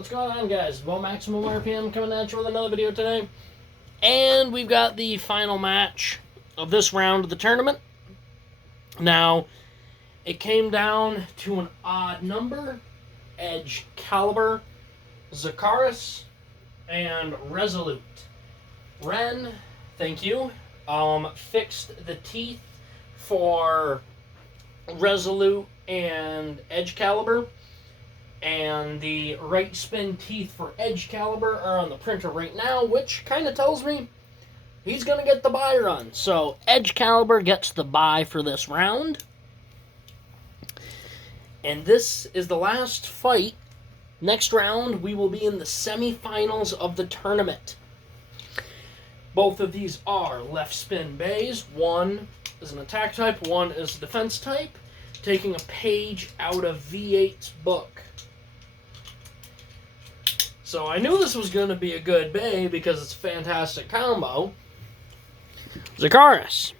What's going on, guys? Well, Maximum RPM coming at you with another video today. And we've got the final match of this round of the tournament. Now, it came down to an odd number. Edge Caliber, Zakiris, and Resolute. Ren, thank you, fixed the teeth for Resolute and Edge Caliber. And the right spin teeth for Edge Caliber are on the printer right now, which kind of tells me he's going to get the bye run. So Edge Caliber gets the bye for this round. And this is the last fight. Next round, we will be in the semifinals of the tournament. Both of these are left spin bays. One is an attack type, one is a defense type. Taking a page out of V8's book. So I knew this was going to be a good bay because it's a fantastic combo. Zakiris.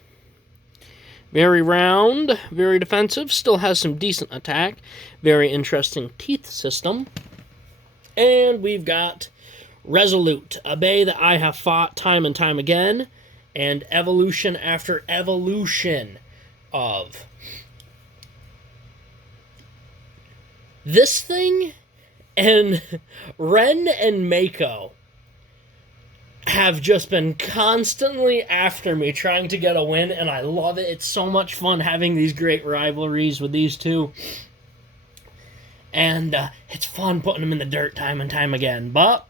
Very round, very defensive, still has some decent attack. Very interesting teeth system. And we've got Resolute, a bay that I have fought time and time again. And evolution after evolution of. This thing and Ren and Mako have just been constantly after me trying to get a win, and I love it. It's so much fun having these great rivalries with these two. And it's fun putting them in the dirt time and time again. But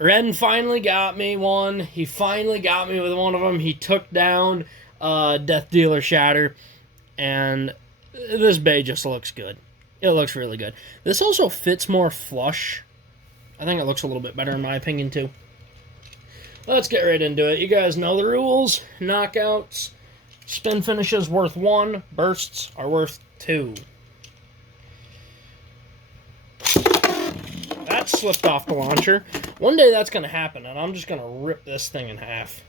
Ren finally got me one. He finally got me with one of them. He took down Death Dealer Shatter, and this bay just looks good. It looks really good. This also fits more flush. I think it looks a little bit better in my opinion too. Let's get right into it. You guys know the rules. Knockouts. Spin finishes worth 1. Bursts are worth 2. That slipped off the launcher. One day that's going to happen, and I'm just going to rip this thing in half.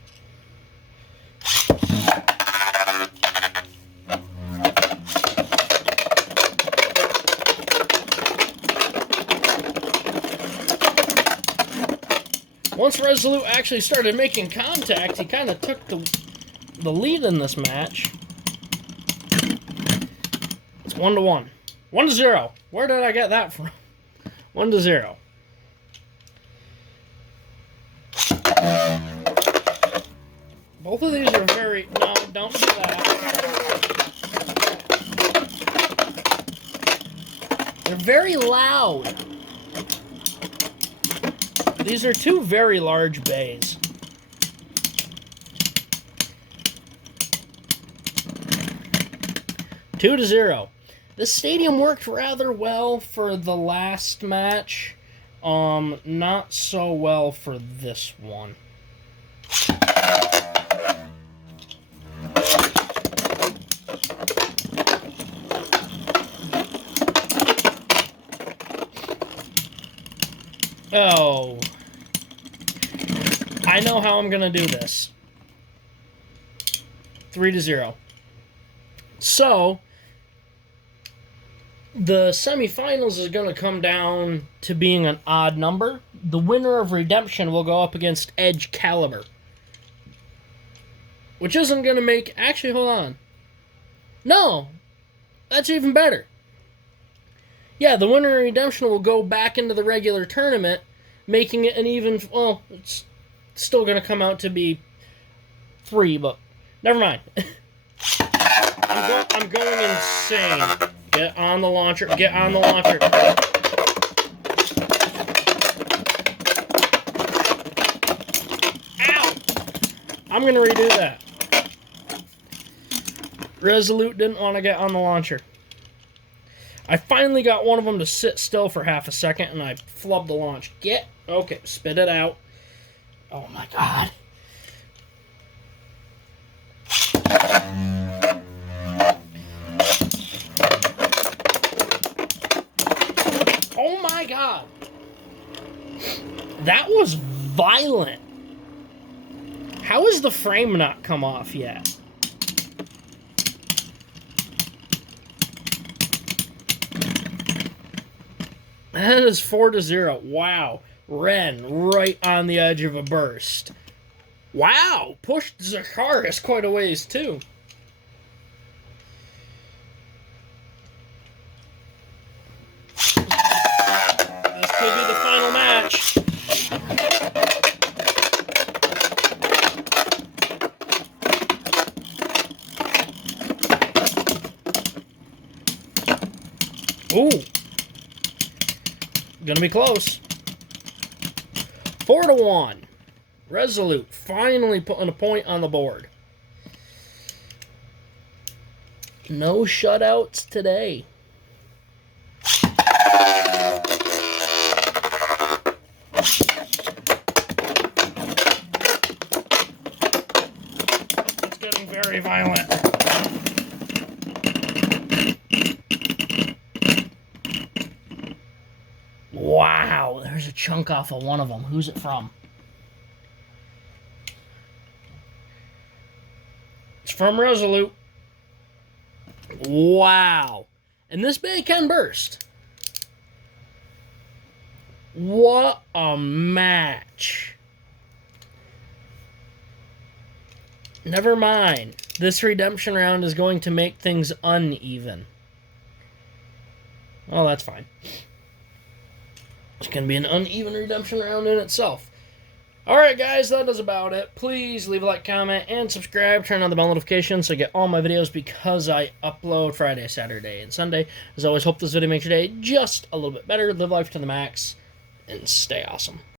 Once Resolute actually started making contact, he kind of took the lead in this match. It's 1-1. 1-0. Where did I get that from? 1-0. Both of these are very... No, don't do that. They're very loud. These are two very large bays. Two to 0. This stadium worked rather well for the last match. Not so well for this one. Oh. I know how I'm going to do this. 3-0. So, the semifinals is going to come down to being an odd number. The winner of Redemption will go up against Edge Caliber. Which isn't going to make... Actually, hold on. No! That's even better. Yeah, the winner of Redemption will go back into the regular tournament, making it an even... Well, it's still going to come out to be 3, but never mind. I'm going insane. Get on the launcher. Get on the launcher. Ow! I'm going to redo that. Resolute didn't want to get on the launcher. I finally got one of them to sit still for half a second, and I flubbed the launch. Okay, spit it out. Oh my god. Oh my god. That was violent. How has the frame not come off yet? That is 4-0. Wow. Ren right on the edge of a burst. Wow. Pushed Zakiris quite a ways, too. This could be the final match. Ooh. Gonna be close. 4-1. Resolute finally putting a point on the board. No shutouts today. It's getting very violent. Wow, there's a chunk off of one of them. Who's it from? It's from Resolute. Wow. And this bag can burst. What a match. Never mind. This redemption round is going to make things uneven. Well, that's fine. It's going to be an uneven redemption round in itself. Alright guys, that is about it. Please leave a like, comment, and subscribe. Turn on the bell notifications so you get all my videos because I upload Friday, Saturday, and Sunday. As always, hope this video makes your day just a little bit better. Live life to the max, and stay awesome.